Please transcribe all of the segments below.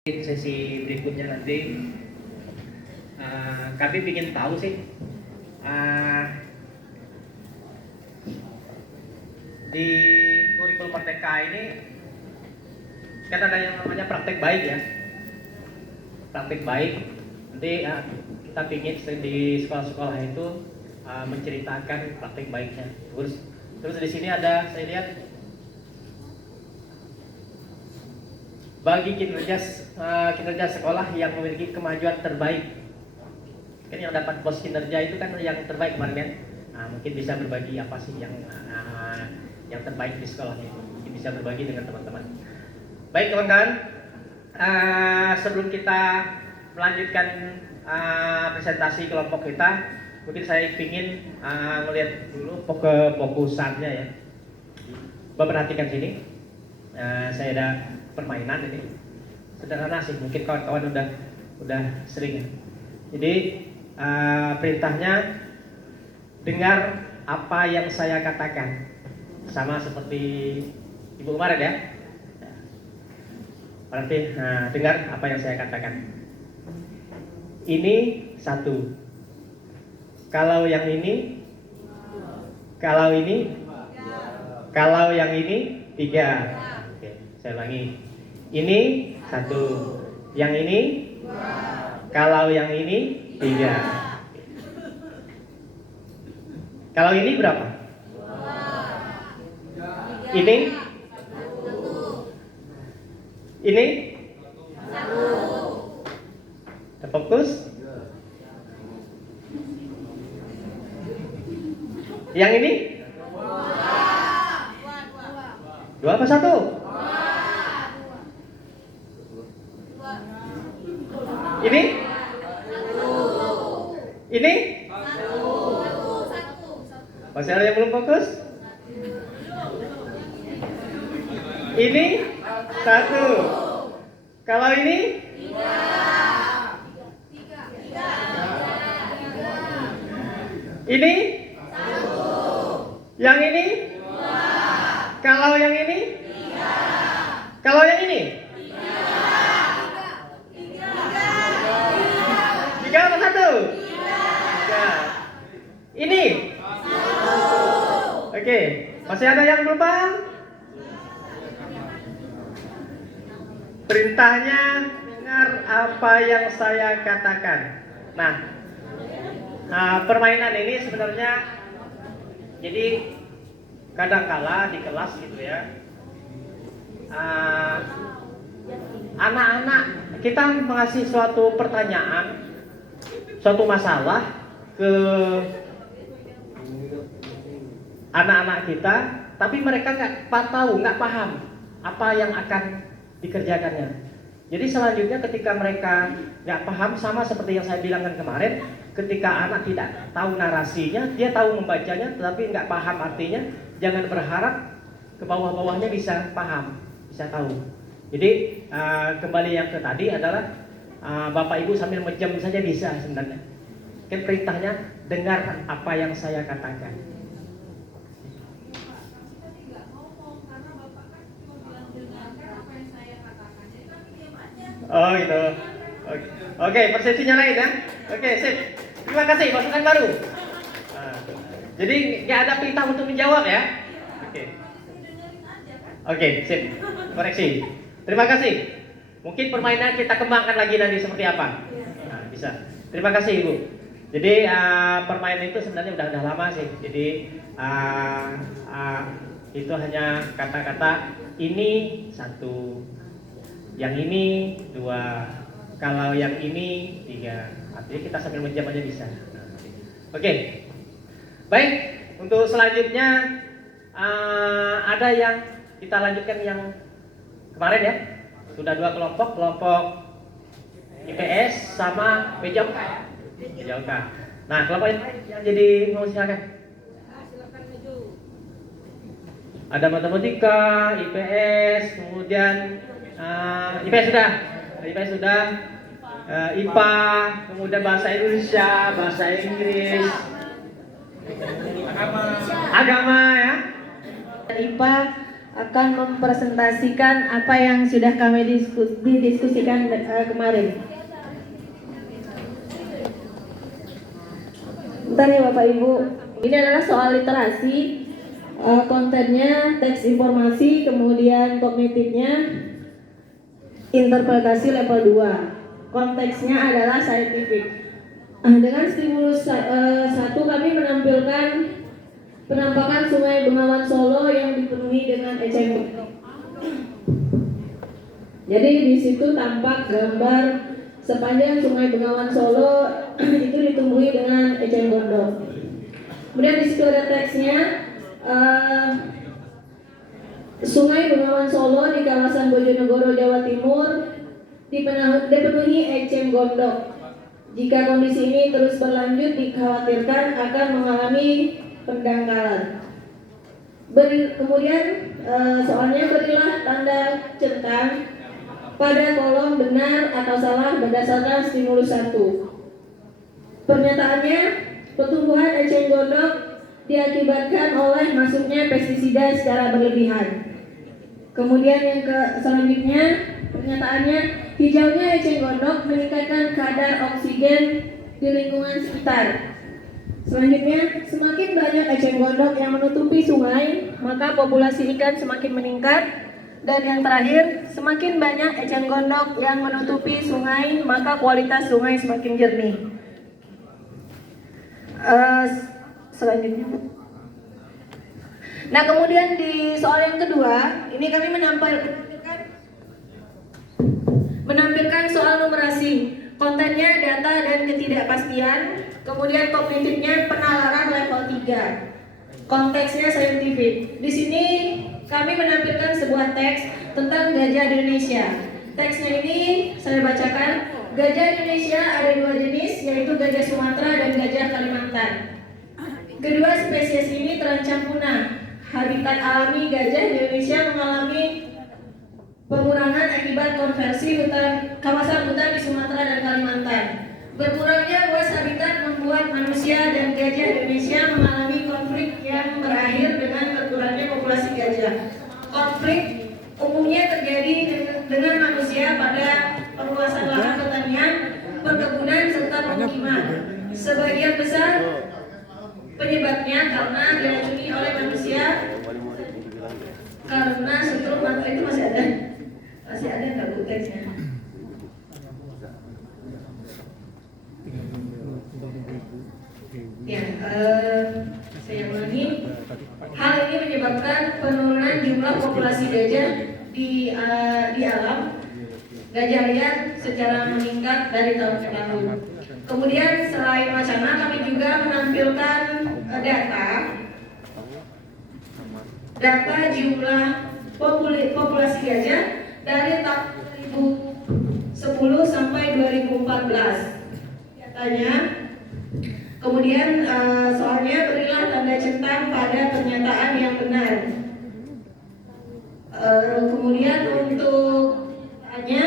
Sesi berikutnya nanti kami ingin tahu sih di kurikulum Merdeka ini kan ada yang namanya praktek baik ya, praktek baik. Nanti kita ingin di sekolah-sekolah itu menceritakan praktek baiknya. Terus di sini ada, saya lihat, bagi kinerja sekolah yang memiliki kemajuan terbaik. Kan yang dapat pos kinerja itu kan yang terbaik kemarin kan. Mungkin bisa berbagi apa sih yang terbaik di sekolahnya itu. Mungkin bisa berbagi dengan teman-teman. Baik teman-teman, sebelum kita melanjutkan presentasi kelompok kita, mungkin saya ingin melihat dulu fokusannya ya. Perhatikan sini. Saya ada permainan ini sederhana sih, mungkin kawan-kawan udah sering ya. Jadi perintahnya dengar apa yang saya katakan, sama seperti Ibu kemarin ya. Berarti dengar apa yang saya katakan. Ini satu. Kalau yang ini, kalau yang ini tiga. Saya ulangi. Ini satu. Yang ini dua. Kalau yang ini tiga. Kalau ini berapa? Dua. Ini? Satu. Ini? Satu. Fokus? Yang ini? Dua apa satu? Ini? Ini? Masih ada yang belum fokus? Ini? Satu. Kalau ini? Ini? Yang ini? Kalau yang ini? Kalau yang ini? Tiga atau satu? Tiga. Ini? Satu. Oke, masih ada yang belum paham? Perintahnya dengar apa yang saya katakan. Nah, permainan ini sebenarnya jadi kadangkala di kelas gitu ya. Anak-anak kita mengasih suatu pertanyaan, suatu masalah ke anak-anak kita, tapi mereka nggak paham apa yang akan dikerjakannya. Jadi selanjutnya ketika mereka nggak paham, sama seperti yang saya bilangkan kemarin, ketika anak tidak tahu narasinya, dia tahu membacanya, tetapi nggak paham artinya, jangan berharap ke bawah-bawahnya bisa paham, bisa tahu. Jadi kembali yang ke tadi adalah Bapak Ibu sambil menjam saja bisa sebenarnya. Kan perintahnya dengar apa yang saya katakan. Oh gitu. Oke, persepsinya lain ya. Oke, sip. Terima kasih, masukan baru. Jadi nggak ada perintah untuk menjawab ya. Oke, sip. Koreksi. Terima kasih. Mungkin permainan kita kembangkan lagi nanti seperti apa. Bisa. Terima kasih Ibu. Jadi permainan itu sebenarnya udah lama sih. Jadi itu hanya kata-kata ini satu, yang ini dua, kalau yang ini tiga. Artinya kita sambil menjam aja bisa. Oke. Baik. Untuk selanjutnya ada yang kita lanjutkan yang kemarin ya. Sudah dua kelompok IPS sama PJOK ya. PJOK. Nah, kelompok yang jadi mau silakan. Ada matematika, IPS, kemudian IPS sudah, IPA, kemudian bahasa Indonesia, bahasa Inggris, agama ya. IPA akan mempresentasikan apa yang sudah kami didiskusikan kemarin. Bentar ya Bapak Ibu, ini adalah soal literasi, kontennya teks informasi, kemudian kognitifnya interpretasi level 2. Konteksnya adalah scientific. Dengan stimulus 1 kami menampilkan penampakan Sungai Bengawan Solo yang dipenuhi dengan eceng gondok. Jadi di situ tampak gambar sepanjang Sungai Bengawan Solo itu ditumbuhi dengan eceng gondok. Kemudian di situ ada teksnya, Sungai Bengawan Solo di kawasan Bojonegoro, Jawa Timur dipenuhi eceng gondok. Jika kondisi ini terus berlanjut, dikhawatirkan akan mengalami pendangkalan. Kemudian soalnya berilah tanda centang pada kolom benar atau salah berdasarkan stimulus 1. Pernyataannya, pertumbuhan eceng gondok diakibatkan oleh masuknya pestisida secara berlebihan. Kemudian yang selanjutnya, pernyataannya, hijaunya eceng gondok meningkatkan kadar oksigen di lingkungan sekitar. Selanjutnya, semakin banyak eceng gondok yang menutupi sungai, maka populasi ikan semakin meningkat. Dan yang terakhir, semakin banyak eceng gondok yang menutupi sungai, maka kualitas sungai semakin jernih. Selanjutnya. Nah, kemudian di soal yang kedua, ini kami menampilkan soal numerasi, kontennya data dan ketidakpastian, kemudian kognitifnya penalaran level 3, konteksnya scientific. Di sini kami menampilkan sebuah teks tentang gajah di Indonesia. Teksnya ini saya bacakan. Gajah Indonesia ada 2 jenis, yaitu gajah Sumatera dan gajah Kalimantan. Kedua spesies ini terancam punah. Habitat alami gajah di Indonesia mengalami pengurangan akibat konversi kawasan hutan di Sumatera dan Kalimantan. Berkurangnya luas habitat membuat manusia dan gajah di Indonesia mengalami konflik yang berakhir dengan berkurangnya populasi gajah. Konflik umumnya terjadi dengan manusia pada perluasan lahan pertanian, perkebunan, serta pemukiman. Sebagian besar penyebabnya karena diracuni oleh manusia karena setrum atau itu masih ada nggak Bu teksnya? Ya, saya ulangi. Hal ini menyebabkan penurunan jumlah populasi gajah di alam. Gajah liar secara meningkat dari tahun ke tahun. Kemudian selain wacana, kami juga menampilkan data jumlah populasi gajah dari tahun 2010 sampai 2014. Datanya. Kemudian soalnya berilah tanda centang pada pernyataan yang benar. Kemudian untuk tanya,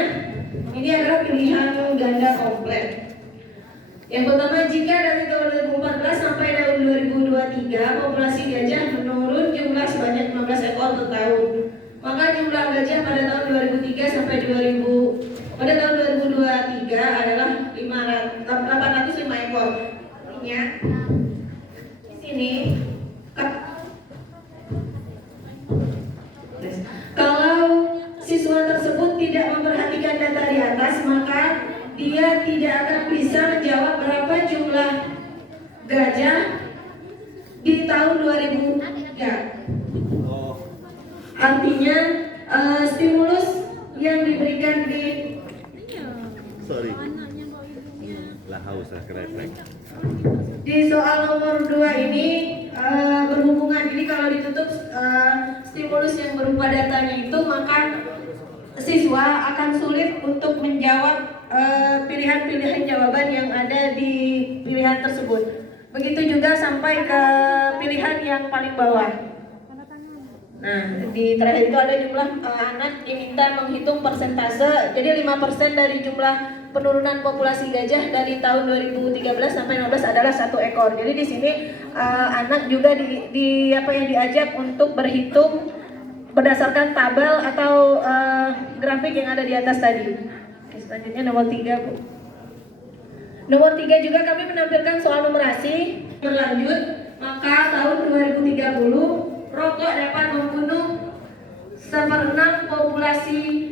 ini adalah pilihan ganda komplek. Yang pertama, jika dari tahun 2014 sampai tahun 2023 populasi gajah menurun jumlah sebanyak 15 ekor per tahun, maka jumlah gajah pada tahun 2003 sampai pada tahun 2023 adalah 805 ekor. Artinya di sini kalau siswa tersebut tidak memperhatikan data di atas, maka dia tidak akan bisa menjawab berapa jumlah gajah di tahun 2003. Artinya stimulus yang diberikan di soal nomor 2 ini berhubungan. Jadi kalau ditutup stimulus yang berupa datanya itu, maka siswa akan sulit untuk menjawab pilihan-pilihan jawaban yang ada di pilihan tersebut. Begitu juga sampai ke pilihan yang paling bawah. Nah, di terakhir itu ada jumlah anak diminta menghitung persentase. Jadi 5% dari jumlah penurunan populasi gajah dari tahun 2013 sampai 2015 adalah 1 ekor. Jadi di sini anak juga diajak untuk berhitung berdasarkan tabel atau grafik yang ada di atas tadi. Oke, selanjutnya nomor 3, Bu. Nomor 3 juga kami menampilkan soal numerasi berlanjut. Maka tahun 2030 rokok dapat membunuh 1/6 populasi.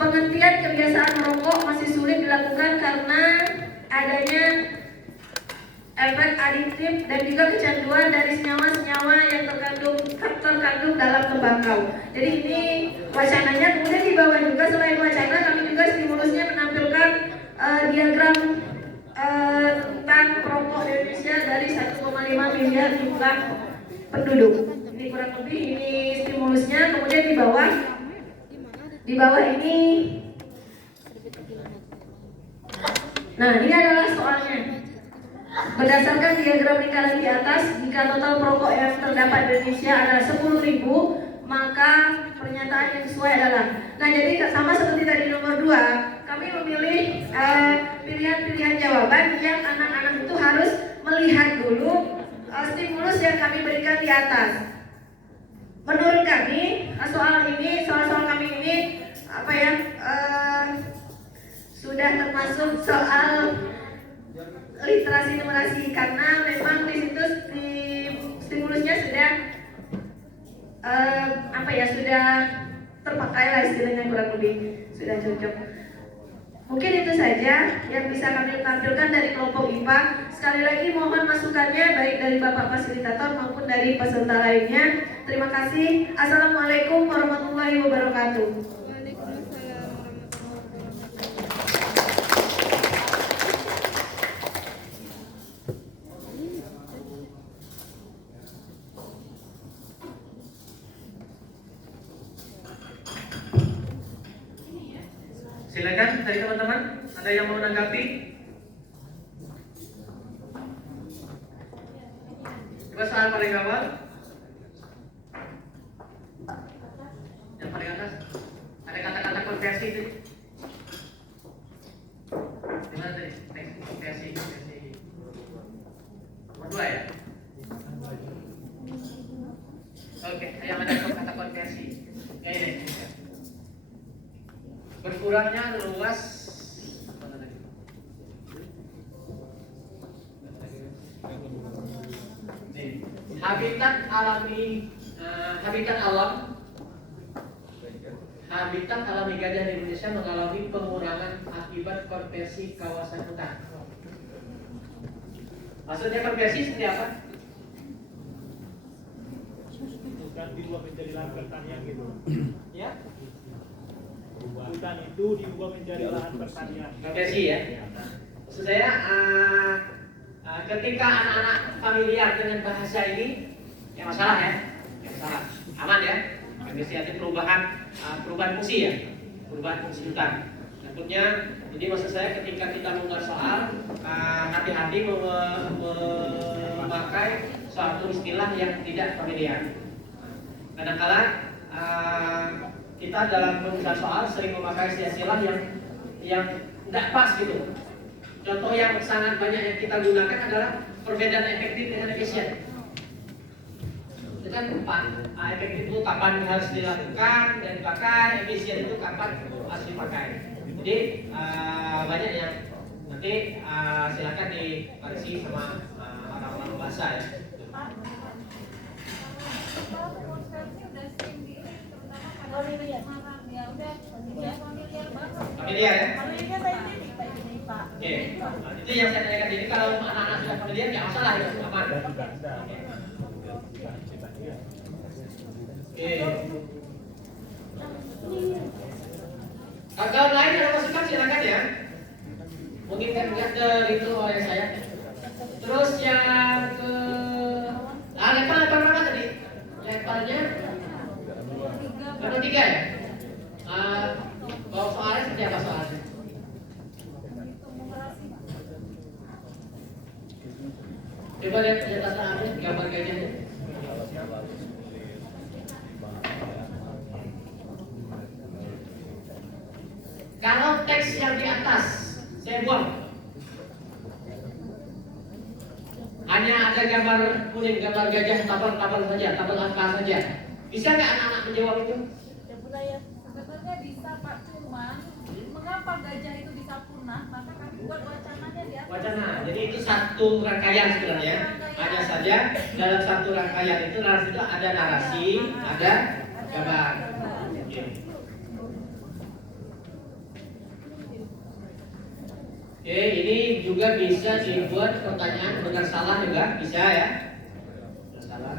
Penghentian kebiasaan merokok masih sulit dilakukan karena adanya efek adiktif dan juga kecanduan dari senyawa-senyawa yang terkandung dalam tembakau. Jadi ini wacananya. Kemudian di bawah juga selain wacana kami juga stimulusnya menampilkan diagram tentang perokok di Indonesia dari 1,5 miliar jumlah penduduk. Ini kurang lebih ini stimulusnya. Kemudian di bawah ini, nah ini adalah soalnya. Berdasarkan diagram lingkaran di atas, jika total perokok yang terdapat di Indonesia adalah 10.000, maka pernyataan yang sesuai adalah. Nah, jadi sama seperti tadi nomor 2, kami memilih pilihan-pilihan jawaban yang anak-anak itu harus melihat dulu stimulus yang kami berikan di atas. Menurut kami, soal-soal kami ini sudah termasuk soal literasi numerasi, karena memang di situ stimulusnya sudah sudah terpakai lah istilahnya, kurang lebih sudah cocok. Mungkin itu saja yang bisa kami tampilkan dari kelompok IPA. Sekali lagi mohon masukannya baik dari Bapak Fasilitator maupun dari peserta lainnya. Terima kasih. Assalamualaikum warahmatullahi wabarakatuh. Silakan dari teman-teman, ada yang mau menanggapi? Coba soal paling awal, yang paling atas, ada kata-kata konversi itu. Gimana tadi? Konversi. Nomor 2 ya? Oke, yang ada kata konversi. Ya ini. Berkurangnya luas habitat alami gajah di Indonesia mengalami pengurangan akibat konversi kawasan hutan. Maksudnya konversi seperti apa? Bukan diubah menjadi lahan pertanian gitu. Ya? Hutan itu diubah menjadi lahan pertanian. Konversi ya. Maksud saya ketika anak-anak familiar dengan bahasa ini, ya masalah ya, aman ya. Konversi artinya perubahan fungsi ya, perubahan fungsi hutan. Takutnya, jadi maksud saya ketika kita menggunakan soal, hati-hati memakai suatu istilah yang tidak familiar. Kadang-kala kita dalam menulis soal sering memakai istilah yang tidak pas gitu. Contoh yang sangat banyak yang kita gunakan adalah perbedaan efektif dengan efisien. Itu kan efektif itu kapan harus dilakukan dan dipakai, efisien itu kapan harus dipakai. Jadi banyak yang nanti silakan dikoreksi sama orang-orang bahasa ya. Familiar ya? Oke, itu yang saya tanyakan. Jadi kalau anak-anak sudah familiar, ya masalah itu aman. Oke. Kalau lain ada masukan silakan ya. Mungkin kan nggak ke itu oleh saya. Terus yang ke level berapa tadi? Levelnya level 3 ya? Kalau soalnya seperti apa soalnya? Coba lihat di atas tangannya, gambar gajahnya. Kalau teks yang di atas saya buang, hanya ada gambar kuning, gambar gajah, tabel saja, tabel angka saja. Bisa nggak anak-anak menjawab itu? Sebenarnya bisa Pak, cuman mengapa gajah itu bisa punah? Maka kami buat wacananya di atas. Wacana. Jadi itu satu rangkaian sebenarnya. Hanya saja dalam satu rangkaian itu ada narasi, ada gambar. Oke, ini juga bisa dibuat pertanyaan benar salah juga bisa ya. Benar salah.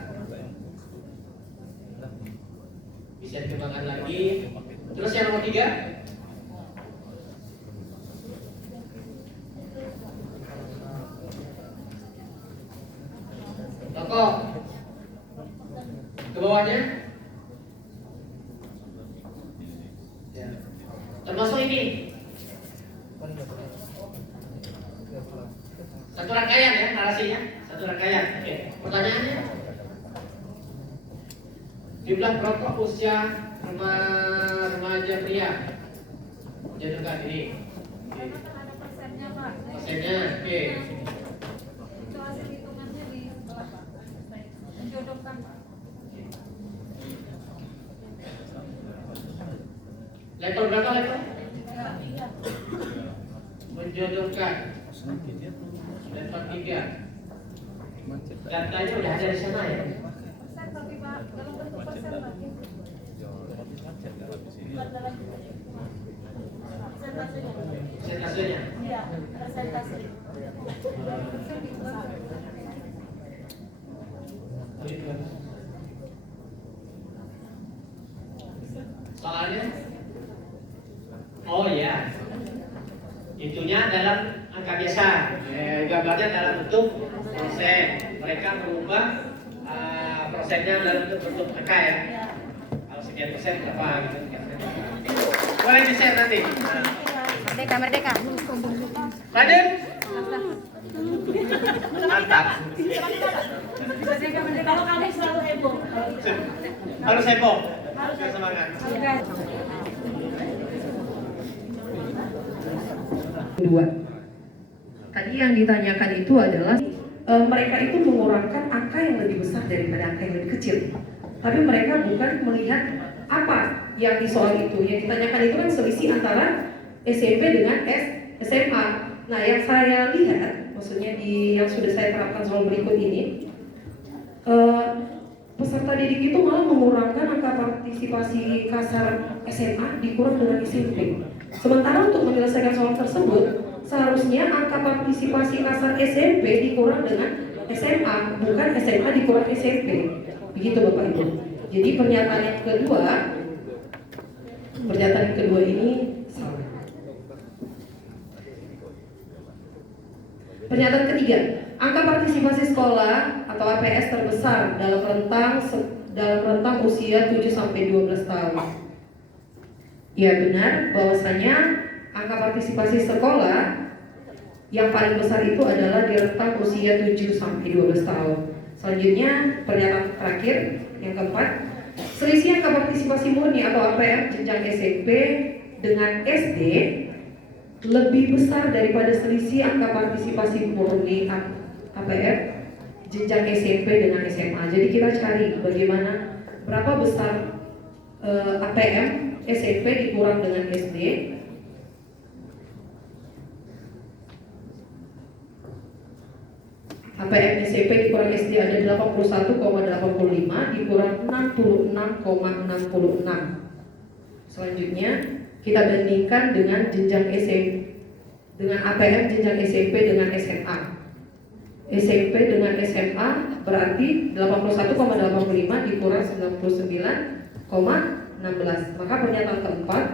Bisa dikembangkan lagi. Terus yang nomor 3. Tokoh. Ke bawahnya. Ya. Termasuk ini. Satu rangkaian ya narasinya, satu rangkaian. Oke. Pertanyaannya, jumlah perokok usia remaja pria. Jadikan ini. Oke. Karena kan ada persennya Pak. Persennya, oke. Itu hasil hitungannya di sebelah Pak. Menjodohkan Pak. Level berapa level? Iya. Menjodohkan. Level 3. Datanya udah ada di sana ya. Persen tapi Pak, dalam bentuk persen Pak. Bukan dalam persentasenya. Persentasenya. Iya, persentase. Soalnya, oh ya, itunya dalam angka biasa, gambarnya dalam bentuk persen. Mereka merubah persennya dalam bentuk angka ya. Kalau sekian persen berapa gitu. Boleh di share nanti. Merdeka. Raden, mantap. Kalau kami selalu heboh. Harus heboh. Harus semangat. Kedua, tadi yang ditanyakan itu adalah mereka itu mengurangkan angka yang lebih besar daripada angka yang lebih kecil. Tapi mereka bukan melihat apa yang di soal itu. Yang ditanyakan itu kan selisih antara SMP dengan SMA. Nah, yang saya lihat, maksudnya yang sudah saya terapkan soal berikut ini, peserta didik itu malah mengurangkan angka partisipasi kasar SMA dikurang dengan SMP. Sementara untuk menyelesaikan soal tersebut, seharusnya angka partisipasi kasar SMP dikurang dengan SMA, bukan SMA dikurang SMP. Begitu Bapak Ibu. Jadi pernyataan yang kedua ini salah. Pernyataan ketiga, angka partisipasi sekolah atau APS terbesar dalam rentang usia 7 sampai 12 tahun. Ya benar, bahwasanya angka partisipasi sekolah yang paling besar itu adalah di rentang usia 7 sampai 12 tahun. Selanjutnya, pernyataan terakhir yang keempat, selisih angka partisipasi murni atau APM jenjang SMP dengan SD lebih besar daripada selisih angka partisipasi murni APM jenjang SMP dengan SMA. Jadi kita cari bagaimana berapa besar APM SMP dikurang dengan SD. APM SMP dikurang SD ada 81,85 dikurang 66,66. Selanjutnya kita bandingkan dengan jenjang SMP dengan APM jenjang SMP dengan SMA. SMP dengan SMA berarti 81,85 dikurang 99,16. Maka pernyataan keempat,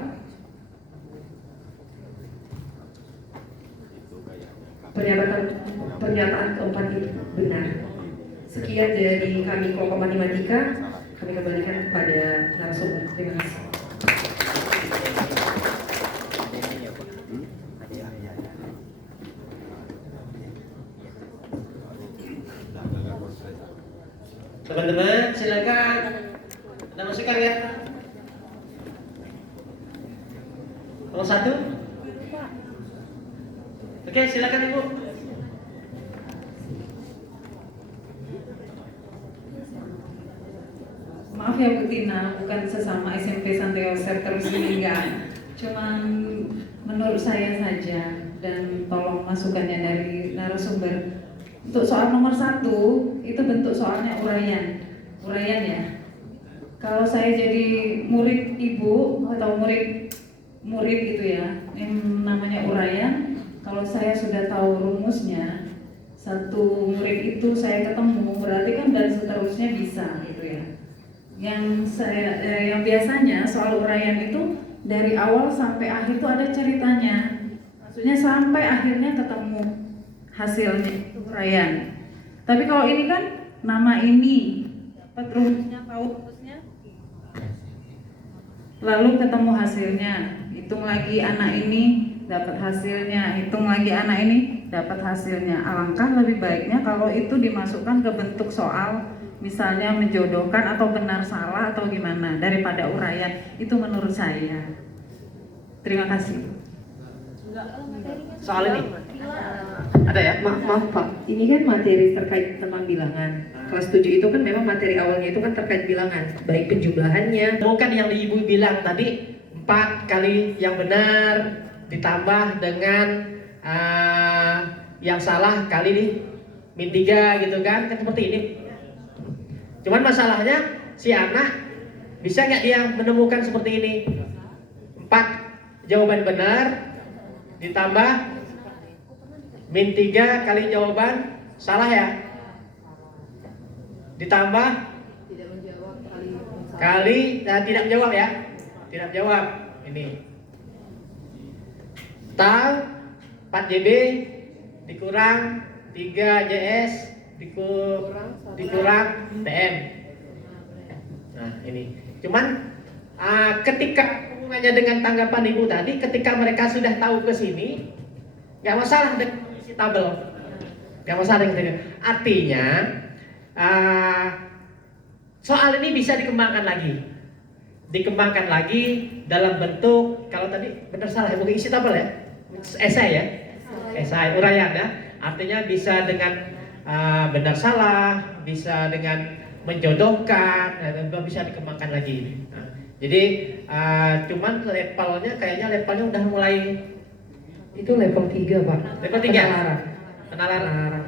pernyataan keempat itu benar. Sekian dari kami kelompok matematika. Kami kembalikan kepada narasumber. Terima kasih. Teman-teman, silakan. Ada masukan ya? Nomor 1. Oke, silakan Ibu. maaf ya Bu Tina, bukan sesama SMP Santo Yosef terus ini enggak. Cuman menurut saya saja, dan tolong masukannya dari narasumber. Untuk soal nomor 1, itu bentuk soalnya uraian ya. Kalau saya jadi murid ibu atau murid gitu ya, yang namanya uraian, kalau saya sudah tahu rumusnya, satu murid itu saya ketemu, berarti kan dan seterusnya bisa gitu ya. Yang biasanya soal uraian itu dari awal sampai akhir itu ada ceritanya, maksudnya sampai akhirnya ketemu hasilnya itu uraian. Tapi kalau ini kan nama ini dapat rumusnya, tahu rumusnya, lalu ketemu hasilnya, hitung lagi anak ini dapat hasilnya, hitung lagi anak ini dapat hasilnya. Alangkah lebih baiknya kalau itu dimasukkan ke bentuk soal, misalnya menjodohkan atau benar salah atau gimana, daripada uraian. Itu menurut saya. Terima kasih. Soal ini ada ya? Maaf Pak, ini kan materi terkait tentang bilangan. Kelas 7 itu kan memang materi awalnya itu kan terkait bilangan, baik penjumlahannya. Bukan yang ibu bilang tadi 4 kali yang benar ditambah dengan yang salah kali nih min 3 gitu kan seperti ini. Cuman masalahnya si anak bisa nggak dia menemukan seperti ini, 4 jawaban benar ditambah min 3 kali jawaban salah ya, ditambah kali tidak menjawab ya, tidak menjawab ini tahu 4 JB dikurang 3 JS dikurang TM. Nah ini cuman ketika hubungannya dengan tanggapan ibu tadi, ketika mereka sudah tahu ke sini nggak masalah dengan isi tabel, nggak masalah dengan artinya soal ini bisa dikembangkan lagi dalam bentuk, kalau tadi benar salah ya, bukan isi tabel ya, esai ya, esai uraian ya, artinya bisa dengan benar salah, bisa dengan menjodohkan, bisa dikembangkan lagi. Nah, jadi cuman levelnya kayaknya levelnya udah mulai Itu level 3 Pak. level 3 penalaran.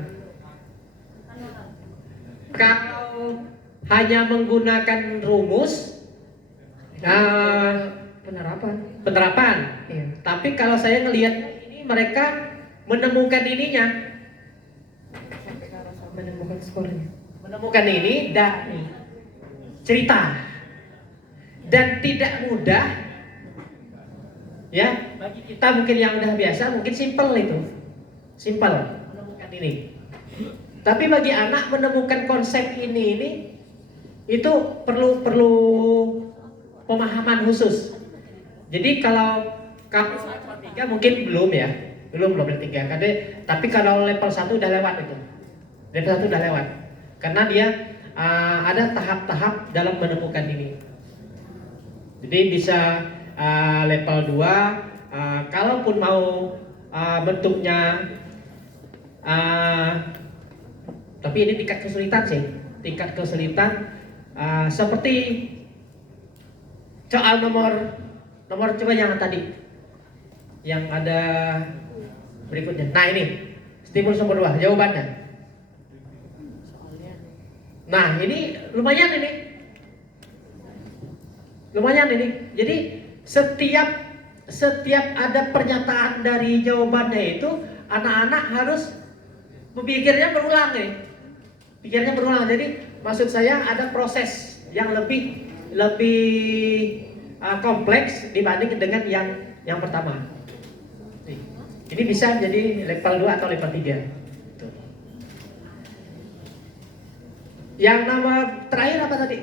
Kalau hanya menggunakan rumus penerapan. Iya. Tapi kalau saya ngelihat ini mereka menemukan ininya, Menemukan skornya. menemukan ini dari cerita dan tidak mudah ya bagi kita mungkin yang udah biasa mungkin simple menemukan ini. Tapi bagi anak menemukan konsep ini itu perlu pemahaman khusus. Jadi kalau level 3 mungkin belum level 3 tapi kalau level 1 udah lewat itu. Level 1 udah lewat. Karena dia ada tahap-tahap dalam menemukan ini. Jadi bisa level 2 kalaupun mau bentuknya tapi ini tingkat kesulitan seperti soal nomor coba yang tadi yang ada berikutnya. Nah ini stimulus nomor 2 jawabannya. Nah ini lumayan ini. Jadi setiap ada pernyataan dari jawabannya itu anak-anak harus berpikirnya berulang pikirnya berulang. Jadi maksud saya ada proses yang lebih kompleks dibanding dengan yang pertama. Ini bisa jadi level 2 atau level 3. Yang nama terakhir apa tadi?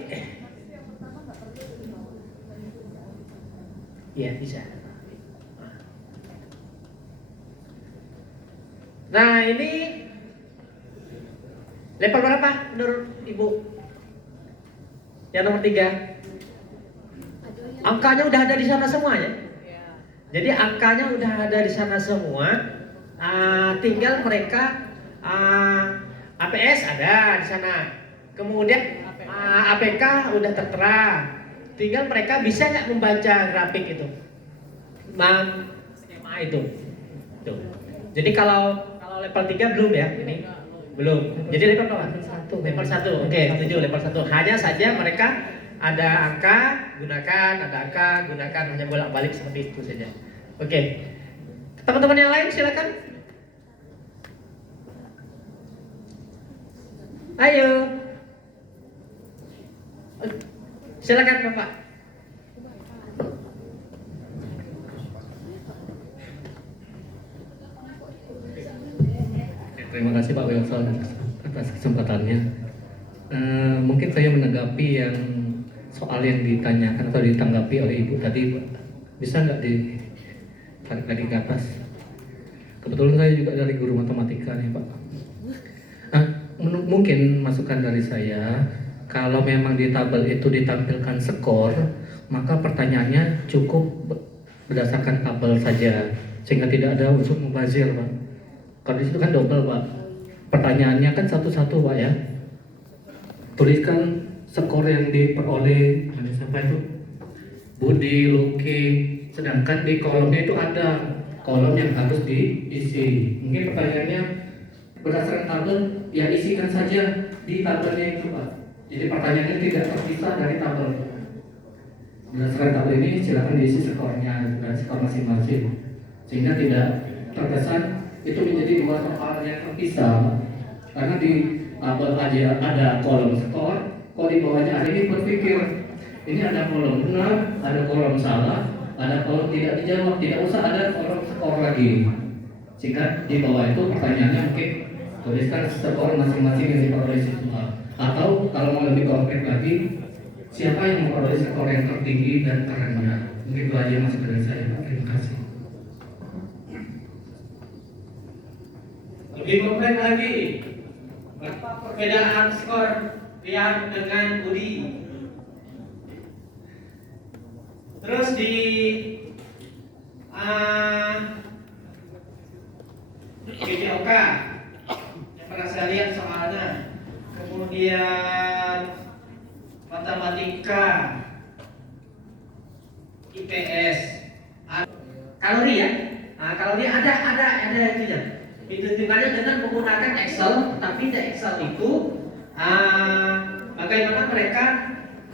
Iya bisa. Nah ini level berapa menurut Ibu? Yang nomor 3. Angkanya udah ada di sana semua ya. Jadi angkanya udah ada di sana semua. Tinggal mereka APS ada di sana. Kemudian APK udah tertera, tinggal mereka bisa nggak membaca grafik itu, SMA itu. Tuh. Jadi kalau level 3 belum ya, ini belum. Jadi level berapa? Level 1. Oke, setuju level 1. Hanya saja mereka ada angka, gunakan, ada angka, gunakan, hanya bolak-balik seperti itu saja. Oke. Teman-teman yang lain silakan. Ayo. Silakan Bapak. Terima kasih Pak Wilson atas kesempatannya. Mungkin saya menanggapi yang soal yang ditanyakan atau ditanggapi oleh Ibu tadi, bisa nggak ditarik lagi ke atas? Kebetulan saya juga dari guru matematika nih Pak. Mungkin masukan dari saya, kalau memang di tabel itu ditampilkan skor, maka pertanyaannya cukup berdasarkan tabel saja, sehingga tidak ada unsur mubazir Pak. Kalau di situ kan double Pak, pertanyaannya kan satu-satu Pak ya. Tuliskan skor yang diperoleh siapa itu, Budi, Luki, sedangkan di kolomnya itu ada kolom yang harus diisi. Mungkin pertanyaannya berdasarkan tabel, ya isikan saja di tabelnya itu Pak. Jadi pertanyaannya tidak terpisah dari tabel. Berdasarkan tabel ini silakan diisi skornya dan skor masing-masing, sehingga tidak terkesan itu menjadi dua soal yang terpisah. Karena di tabel aja ada kolom skor, kok di bawahnya ada ini berpikir ini ada kolom benar, ada kolom salah, ada kolom tidak dijawab, tidak usah ada kolom skor lagi. Sehingga di bawah itu pertanyaannya mungkin tuliskan skor masing-masing yang diperoleh siswa. Atau kalau mau lebih konkret lagi, siapa yang memperoleh skor yang tertinggi dan terendah. Mungkin itu aja masuk dari saya Pak. Terima kasih. Lebih konkret lagi, berapa perbedaan skor Rian dengan Budi? Terus di PJOK yang pernah saya lihat soalnya, kemudian matematika, IPS, kalori ya, kalori ada itunya. Hitung-hitungannya dengan menggunakan Excel, tapi di Excel itu bagaimana mereka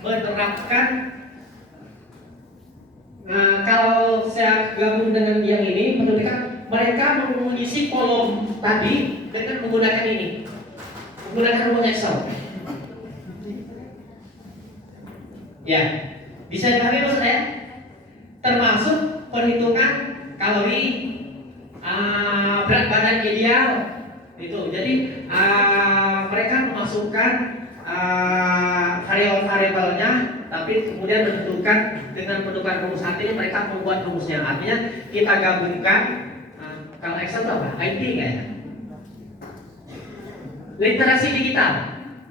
menerapkan. Kalau saya gabung dengan yang ini, menunjukkan mereka mengisi kolom tadi dengan menggunakan ini, menggunakan ruang Excel. Ya, bisa dipahami maksud saya? Termasuk perhitungan kalori, berat badan ideal itu. Jadi mereka memasukkan variabel-variabelnya, tapi kemudian menentukan dengan menentukan rumus ini mereka membuat rumusnya. Artinya kita gabungkan. Kalau Excel itu apa? IT kayaknya. Literasi digital.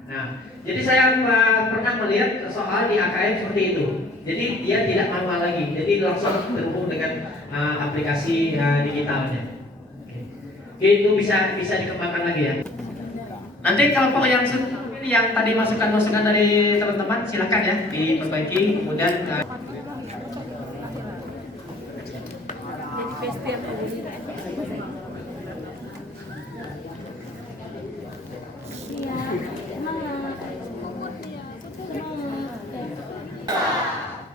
Nah, jadi saya pernah melihat soal di AKM seperti itu. Jadi dia tidak manual lagi, jadi langsung terhubung dengan aplikasi digitalnya. Itu bisa dikembangkan lagi ya. Nanti kelompok yang tadi masukan-masukan dari teman-teman silakan ya diperbaiki, kemudian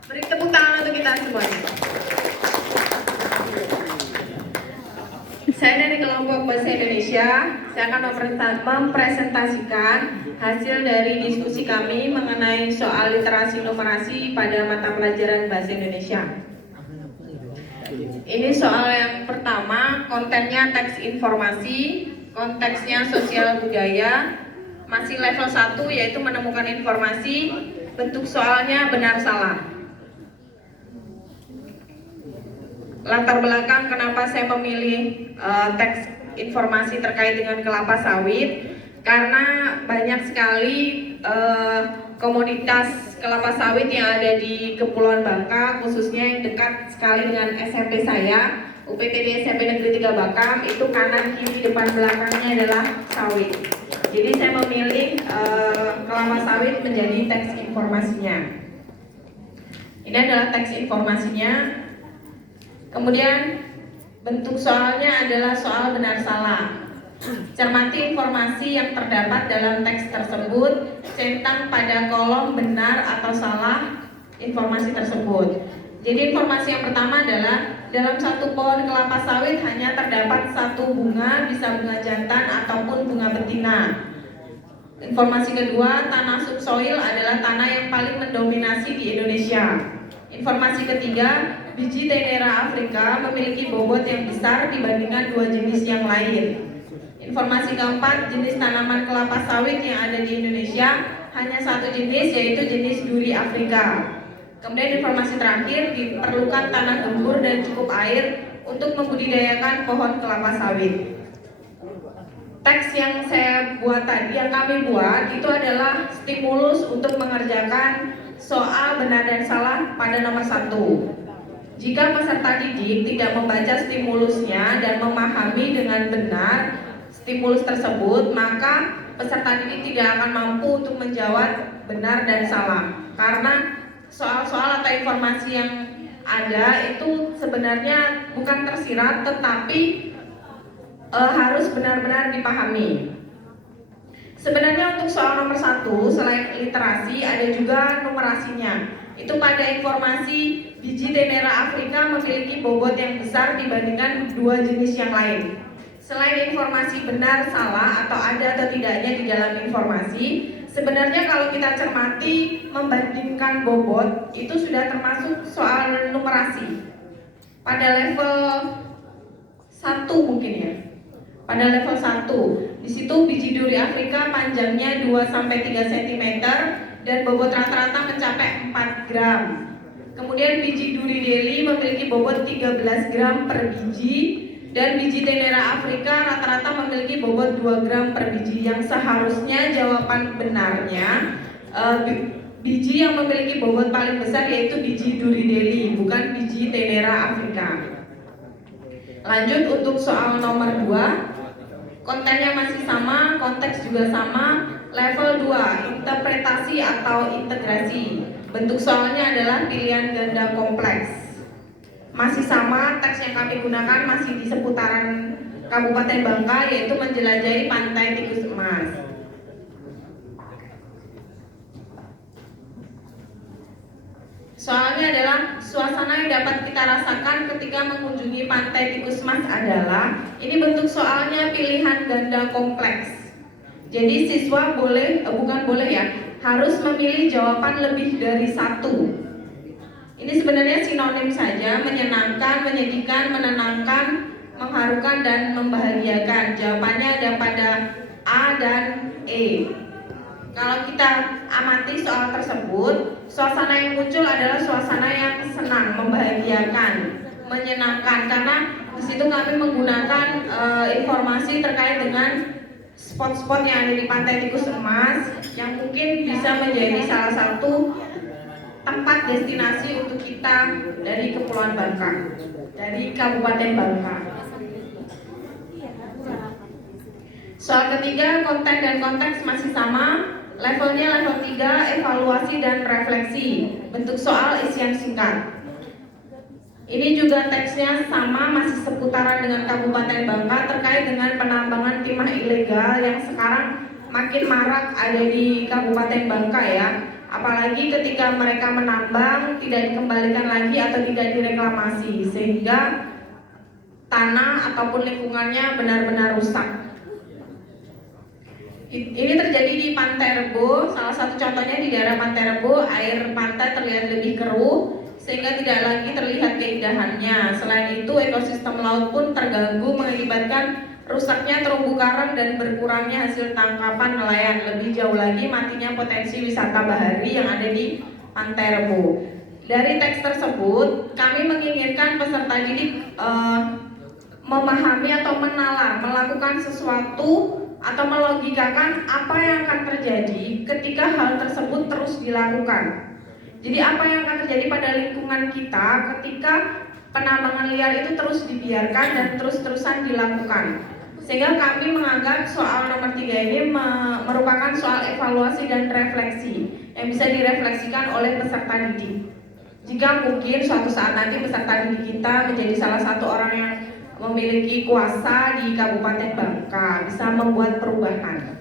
beri tepuk tangan untuk kita semuanya. Saya dari kelompok Bahasa Indonesia, saya akan mempresentasikan hasil dari diskusi kami mengenai soal literasi numerasi pada mata pelajaran Bahasa Indonesia. Ini soal yang pertama, kontennya teks informasi, konteksnya sosial budaya, masih level 1 yaitu menemukan informasi, bentuk soalnya benar salah. Latar belakang kenapa saya memilih teks informasi terkait dengan kelapa sawit, karena banyak sekali komoditas kelapa sawit yang ada di Kepulauan Bangka, khususnya yang dekat sekali dengan SMP saya, UPTD SMP Negeri 3 Bakam, itu kanan kiri depan belakangnya adalah sawit. Jadi saya memilih kelapa sawit menjadi teks informasinya. Ini adalah teks informasinya. Kemudian bentuk soalnya adalah soal benar salah. Cermati informasi yang terdapat dalam teks tersebut, centang pada kolom benar atau salah informasi tersebut. Jadi informasi yang pertama adalah dalam satu pohon kelapa sawit hanya terdapat satu bunga, bisa bunga jantan ataupun bunga betina. Informasi kedua, tanah subsoil adalah tanah yang paling mendominasi di Indonesia. Informasi ketiga, biji Tenera Afrika memiliki bobot yang besar dibandingkan dua jenis yang lain. Informasi keempat, jenis tanaman kelapa sawit yang ada di Indonesia hanya satu jenis, yaitu jenis duri Afrika. Kemudian informasi terakhir, diperlukan tanah gembur dan cukup air untuk membudidayakan pohon kelapa sawit. Teks yang saya buat tadi, yang kami buat, itu adalah stimulus untuk mengerjakan soal benar dan salah pada nomor 1. Jika peserta didik tidak membaca stimulusnya dan memahami dengan benar stimulus tersebut, maka peserta didik tidak akan mampu untuk menjawab benar dan salah. Karena soal-soal atau informasi yang ada itu sebenarnya bukan tersirat, tetapi harus benar-benar dipahami. Sebenarnya untuk soal nomor 1, selain literasi ada juga numerasinya. Itu pada informasi biji Tenera Afrika memiliki bobot yang besar dibandingkan dua jenis yang lain. Selain informasi benar, salah, atau ada atau tidaknya di dalam informasi, sebenarnya kalau kita cermati membandingkan bobot itu sudah termasuk soal numerasi. Pada level 1 mungkin ya. Pada level 1, di situ biji duri Afrika panjangnya 2-3 cm dan bobot rata-rata mencapai 4 gram. Kemudian biji duri Delhi memiliki bobot 13 gram per biji dan biji Tenera Afrika rata-rata memiliki bobot 2 gram per biji. Yang seharusnya jawaban benarnya biji yang memiliki bobot paling besar yaitu biji duri Delhi, bukan biji Tenera Afrika. Lanjut untuk soal nomor 2. Kontennya masih sama, konteks juga sama. Level 2, interpretasi atau integrasi. Bentuk soalnya adalah pilihan ganda kompleks. Masih sama, teks yang kami gunakan masih di seputaran Kabupaten Bangka, yaitu menjelajahi Pantai Tikus Emas. Soalnya adalah suasana yang dapat kita rasakan ketika mengunjungi Pantai Tikus Emas adalah, ini bentuk soalnya pilihan ganda kompleks. Jadi siswa harus memilih jawaban lebih dari 1. Ini sebenarnya sinonim saja, menyenangkan, menyedihkan, menenangkan, mengharukan, dan membahagiakan. Jawabannya ada pada A dan E. Kalau kita amati soal tersebut, suasana yang muncul adalah suasana yang senang, membahagiakan, menyenangkan, karena di situ kami menggunakan informasi terkait dengan spot-spot yang ada di Pantai Tikus Emas yang mungkin bisa menjadi salah satu tempat destinasi untuk kita dari Kepulauan Bangka, dari Kabupaten Bangka. Soal ketiga, konten dan konteks masih sama. Levelnya level 3, evaluasi dan refleksi. Bentuk soal isian singkat. Ini juga teksnya sama, masih seputaran dengan Kabupaten Bangka terkait dengan penambangan timah ilegal yang sekarang makin marak ada di Kabupaten Bangka ya. Apalagi ketika mereka menambang tidak dikembalikan lagi atau tidak direklamasi, sehingga tanah ataupun lingkungannya benar-benar rusak. Ini terjadi di Pantai Rebo. Salah satu contohnya di daerah Pantai Rebo, air pantai terlihat lebih keruh sehingga tidak lagi terlihat keindahannya. Selain itu, ekosistem laut pun terganggu mengakibatkan rusaknya terumbu karang dan berkurangnya hasil tangkapan nelayan. Lebih jauh lagi, matinya potensi wisata bahari yang ada di Pantai Rebo. Dari teks tersebut, kami menginginkan peserta didik memahami atau menalar, melakukan sesuatu atau melogikakan apa yang akan terjadi ketika hal tersebut terus dilakukan. Jadi apa yang akan terjadi pada lingkungan kita ketika penambangan liar itu terus dibiarkan dan terus-terusan dilakukan. Sehingga kami menganggap soal nomor 3 ini merupakan soal evaluasi dan refleksi yang bisa direfleksikan oleh peserta didik. Jika mungkin suatu saat nanti peserta didik kita menjadi salah satu orang yang memiliki kuasa di Kabupaten Bangka, bisa membuat perubahan.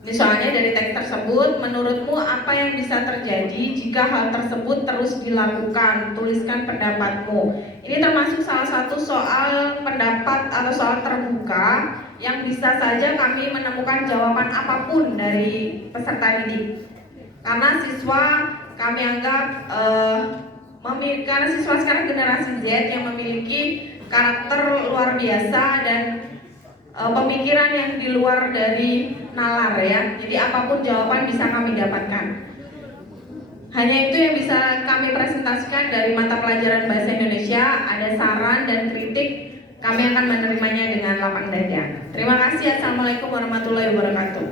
Ini soalnya dari teks tersebut, menurutmu apa yang bisa terjadi jika hal tersebut terus dilakukan? Tuliskan pendapatmu. Ini termasuk salah satu soal pendapat atau soal terbuka yang bisa saja kami menemukan jawaban apapun dari peserta didik. Karena siswa kami anggap karena siswa sekarang generasi Z yang memiliki karakter luar biasa dan pemikiran yang di luar dari nalar ya. Jadi apapun jawaban bisa kami dapatkan. Hanya itu yang bisa kami presentasikan dari mata pelajaran Bahasa Indonesia. Ada saran dan kritik, kami akan menerimanya dengan lapang dada. Terima kasih. Assalamualaikum warahmatullahi wabarakatuh.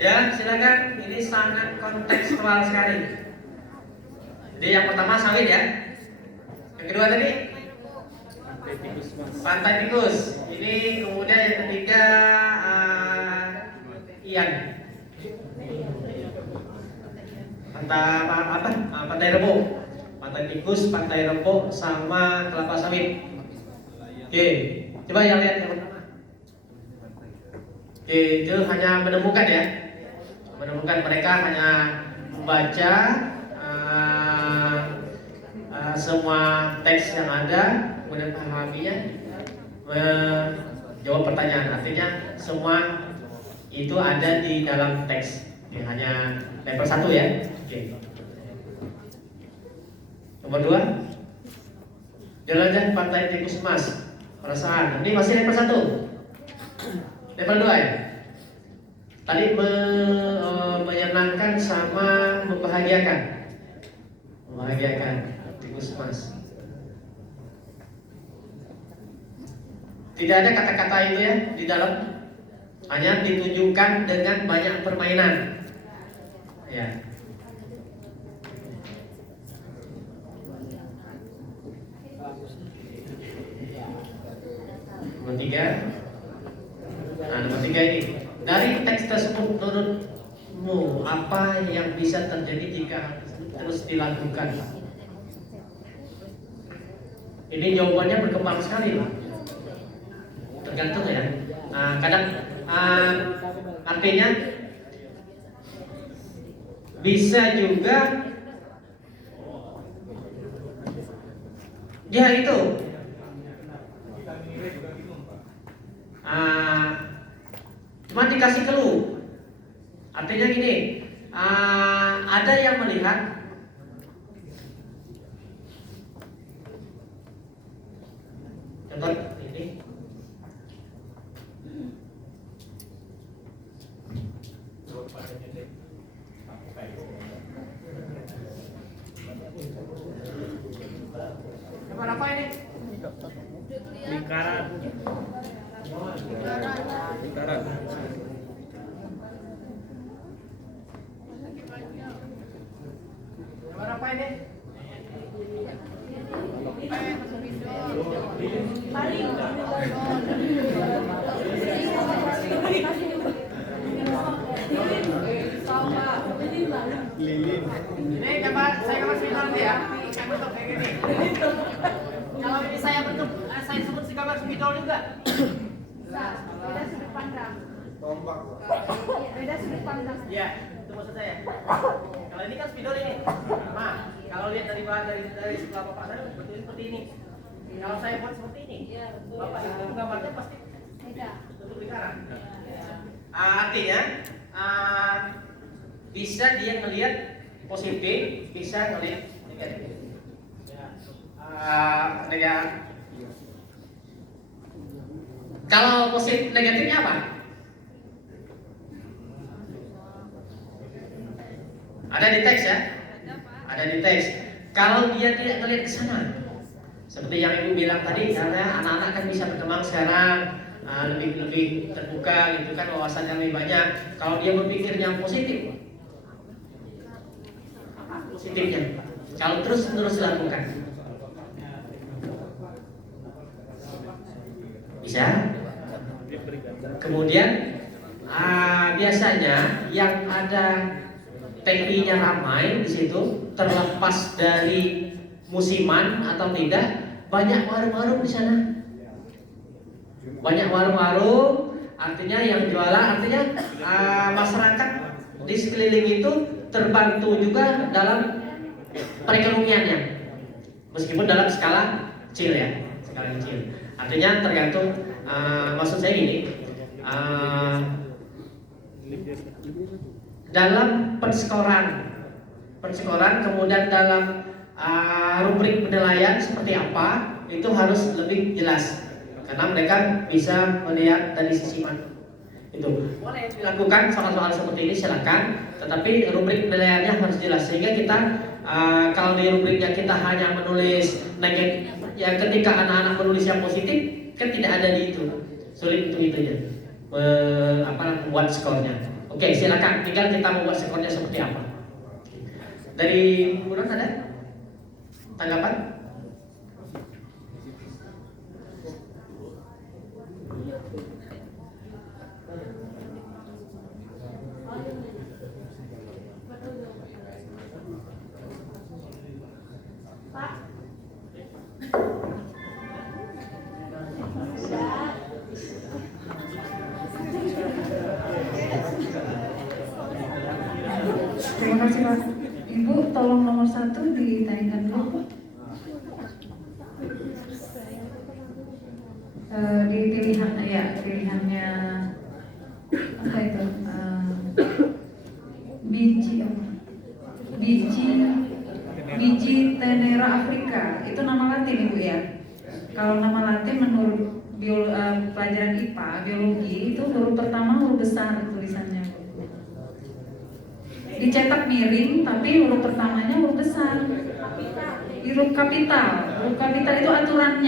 Ya, silakan. Ini sangat kontekstual sekali. Jadi yang pertama sawit ya. Yang kedua tadi pantai tikus. Ini kemudian yang ketiga ian. Pantai Rebo. Pantai tikus, pantai Rebo sama kelapa sawit. Oke, coba yang lihat yang pertama. Oke, itu hanya menemukan ya. Menemukan mereka hanya membaca semua teks yang ada, kemudian memahaminya, menjawab pertanyaan. Artinya semua itu ada di dalam teks. Ini hanya level 1 ya. Oke. Nomor 2, jelajah pantai tikus emas. Perasaan. Ini masih level 1. Level 2 ya. Tadi menyenangkan sama membahagiakan. Membahagiakan tikus emas. Tidak ada kata-kata itu ya di dalam. Hanya ditunjukkan dengan banyak permainan. Ya. Nomor 3. Nah, nomor 3 ini. Dari teks tersebut menurutmu apa yang bisa terjadi jika terus dilakukan? Ini jawabannya berkembang sekali, Pak. Tergantung ya. Kadang artinya bisa juga ya itu. Cuma dikasih clue. Artinya gini, ada yang melihat contoh ini. Apa ini? Lingkaran. Apa ini? Lilin. Ini coba saya kasih nanti ya. Saya bentuk kayak gini. Kalau ini saya bentuk, saya sebut si gambar spidol juga. Beda sudut pandang. Beda sudut pandang. Iya, itu maksud saya. Kalau ini kan spidol ini. Nah, kalau lihat dari sebelah bapak saya betulnya seperti ini. Kalau saya buat seperti ini, bapak itu gambarnya pasti Beda. bentuk lingkaran. Artinya bisa dia ngelihat positif, bisa ngelihat negatif. Negatif. Kalau positif negatifnya apa? Ada di teks ya? Ada di teks. Kalau dia tidak melihat ke sana, seperti yang ibu bilang tadi, karena anak-anak kan bisa berkembang sekarang, lebih terbuka gitu kan, wawasannya lebih banyak. Kalau dia berpikirnya positifnya, kalau terus dilakukan, bisa. Kemudian biasanya yang ada TPI-nya ramai di situ, terlepas dari musiman atau tidak, banyak warung-warung di sana. Banyak warung-warung, artinya yang jualan, artinya masyarakat di sekeliling itu terbantu juga dalam perekonomiannya, meskipun dalam skala kecil ya, skala kecil. Artinya tergantung, maksud saya gini, dalam persekoran, kemudian dalam rubrik penilaian seperti apa, itu harus lebih jelas, karena mereka bisa melihat dari sisi mana. Itu boleh dilakukan soal-soal seperti ini, silakan, tetapi rubrik penilaiannya harus jelas, sehingga kita kalau di rubriknya kita hanya menulis negatif, ya ketika anak-anak menulis yang positif kan tidak ada di itu, sulit untuk itunya membuat skornya. Oke, silakan, tinggal kita membuat skornya seperti apa. Dari Buran ada tanggapan? Terima kasih Pak. Ibu tolong nomor 1 ditayangkan dulu. Di pilihan ya, pilihannya apa itu? Biji Tenera Afrika. Itu nama Latin Ibu ya. Kalau nama Latin menurut pelajaran IPA, biologi, itu huruf pertama huruf besar tulisannya. Dicetak miring tapi huruf pertamanya huruf besar, huruf kapital. Huruf kapital itu aturan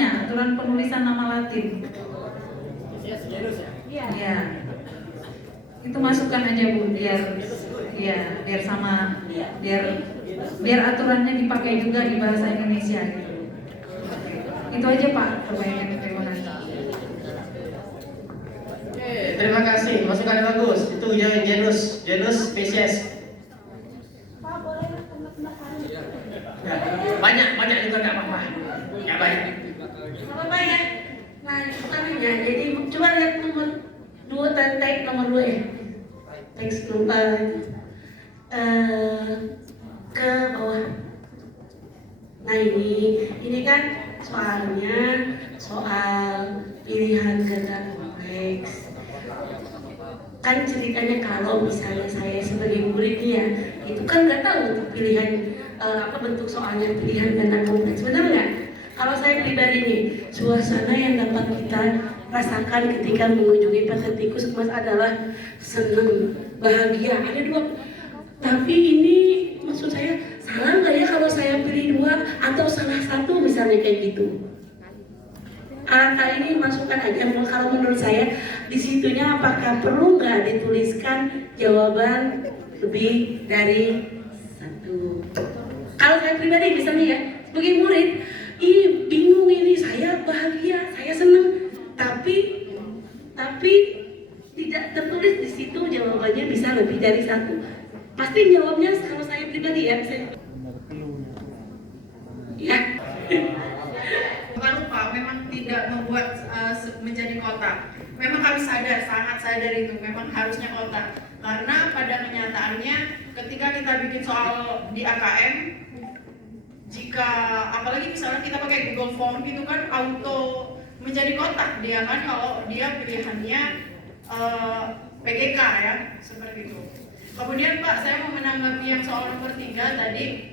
penulisan nama Latin. Ya, itu masukkan aja Bu, biar sama, biar aturannya dipakai juga di bahasa Indonesia gitu. Itu aja Pak, kebanyakan. Terima kasih. Oke, terima kasih, masukannya bagus. Itu genus spesies. Banyak juga nggak apa-apa. Ya banyak. Apa ya? Nah, pertanyaannya, jadi coba lihat nomor 2 dan tag nomor 2 ya. Teks ke bawah. Nah ini kan soalnya soal pilihan ganda kompleks. Kan ceritanya kalau misalnya saya sebagai murid ya, itu kan nggak tahu untuk pilihan bentuk soalnya pilihan ganda kompleks, benar nggak? Kalau saya pribadi nih, suasana yang dapat kita rasakan ketika mengunjungi pasar tikus emas adalah senang, bahagia. Ada 2, tapi ini maksud saya salah nggak ya kalau saya pilih 2 atau salah 1 misalnya kayak gitu? Kali ini masukkan aja kalau menurut saya di situnya apakah perlu nggak dituliskan jawaban lebih dari 1? Kalau saya pribadi misalnya ya sebagai murid, bingung ini, saya bahagia, saya senang, tapi tidak tertulis di situ jawabannya bisa lebih dari 1. Pasti jawabnya kalau saya pribadi ya saya. Ya. Bukan lupa, memang tidak membuat menjadi kotak. Memang harus sadar, sangat sadar itu, memang harusnya kotak. Karena pada kenyataannya ketika kita bikin soal di AKM, jika apalagi misalnya kita pakai Google Form gitu kan, auto menjadi kotak dia kan kalau dia pilihannya PGK ya, seperti itu. Kemudian Pak, saya mau menanggapi yang soal nomor 3 tadi.